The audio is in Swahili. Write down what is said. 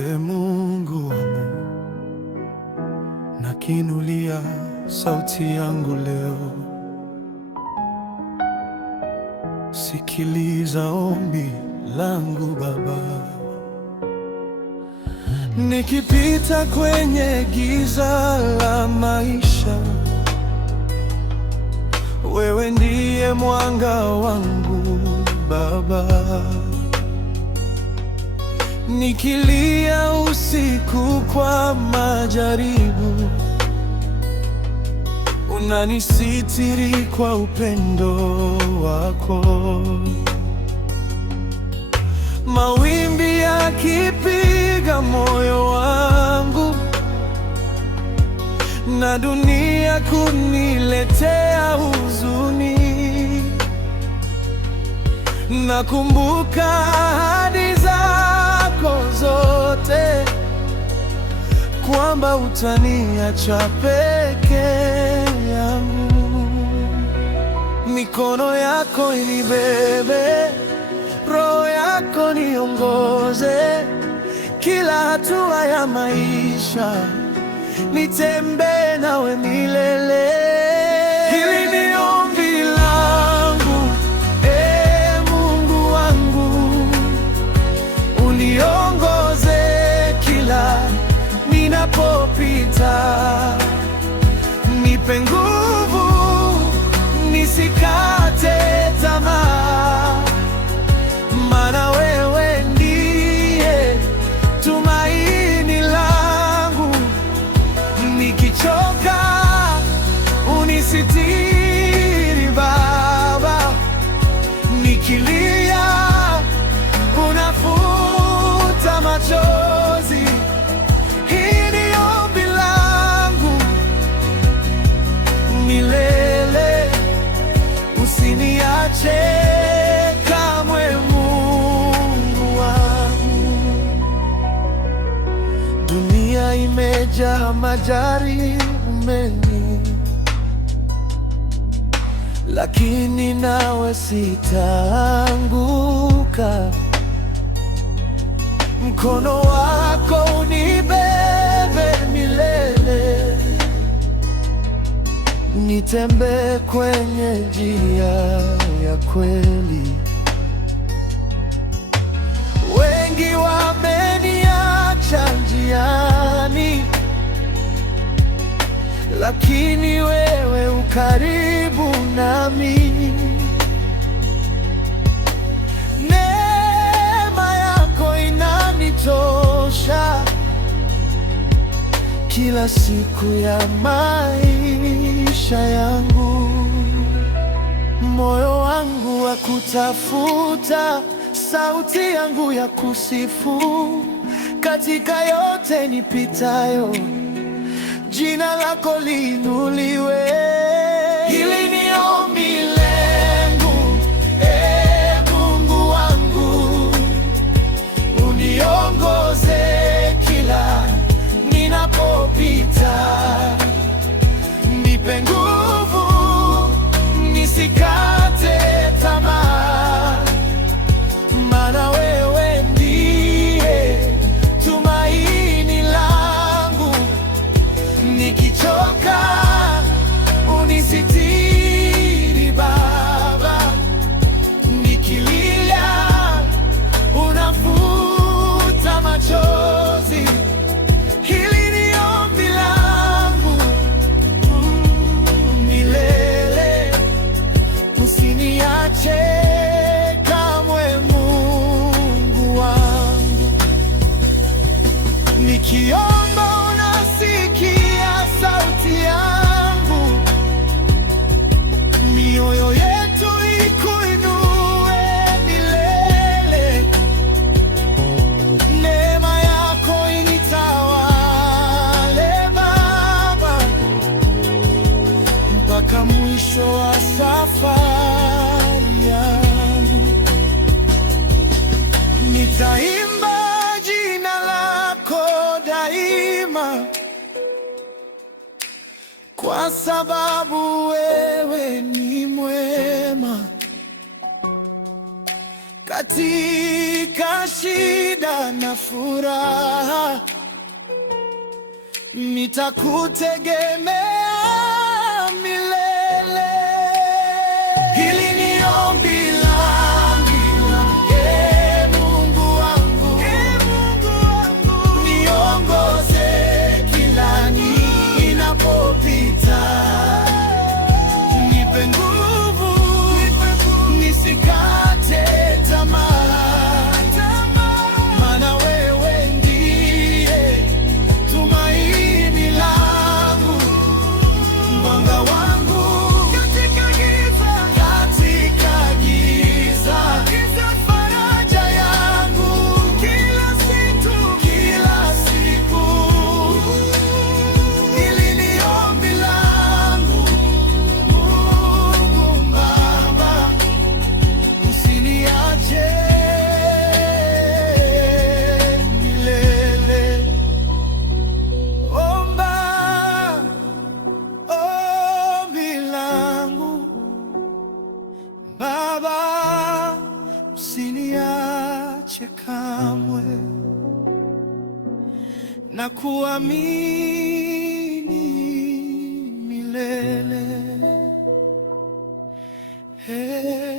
Mungu wangu, nakiinulia sauti yangu leo. Sikiliza ombi langu Baba. Nikipita kwenye giza la maisha, wewe ndiye mwanga wangu Baba. Nikilia usiku kwa majaribu, unanisitiri kwa upendo wako. Mawimbi yakipiga moyo wangu na dunia kuniletea huzuni, nakumbuka ahadi zako zote, kwamba utaniacha peke yangu. Mikono yako inibebe, Roho yako niongoze, kila hatua ya maisha nitembee nawe milele. Hili ni ombi langu, Mungu wangu, uniongoze kila ninapopita, nipe nguvu nisikate tamaa, maana wewe ndiye tumaini langu. Nikichoka unisitiri Baba, nikilia unafuta machozi. Hii ni ombi langu milele, usiniache kamwe Mungu wangu. Dunia imejaa majaribu mengi, lakini nawe sitaanguka. Mkono wako unibebe milele, nitembee kwenye njia ya kweli. Wengi wameniacha njiani, lakini wewe ukaribu nami. Neema yako inanitosha kila siku ya maisha yangu. Moyo wangu wa kutafuta, sauti yangu ya kusifu, katika yote nipitayo, jina lako liinuliwe. Hili ni ombi langu, Mungu wangu, uniongoze kila ninapopita, nipe nguvu nisikate tamaa, maana wewe ndiye tumaini langu. Nikichoka unisitiri Baba, nikilia unafuta machozi. Hili ni ombi langu milele, usiniache kamwe Mungu wangu. Nikiomba unasikia sauti yangu, mioyo yetu ikuinue milele. Neema yako initawale Baba, mpaka mwisho wa safari yangu. Nitaimba jina lako daima, kwa sababu wewe ni mwema. katika shida na furaha, nitakutegemea milele. Hili ni ombi langu, Mungu wangu, niongoze kila ninapopita, nipe nguvu, nisikate tamaa, maana wewe ndiye tumaini langu, mwanga wangu katika giza, faraja yangu kila siku. Hili ni ombi langu, Mungu Baba, usiniache milele. Omba ombi langu, Baba, usiniache kamwe, na kuamini milele. Hey.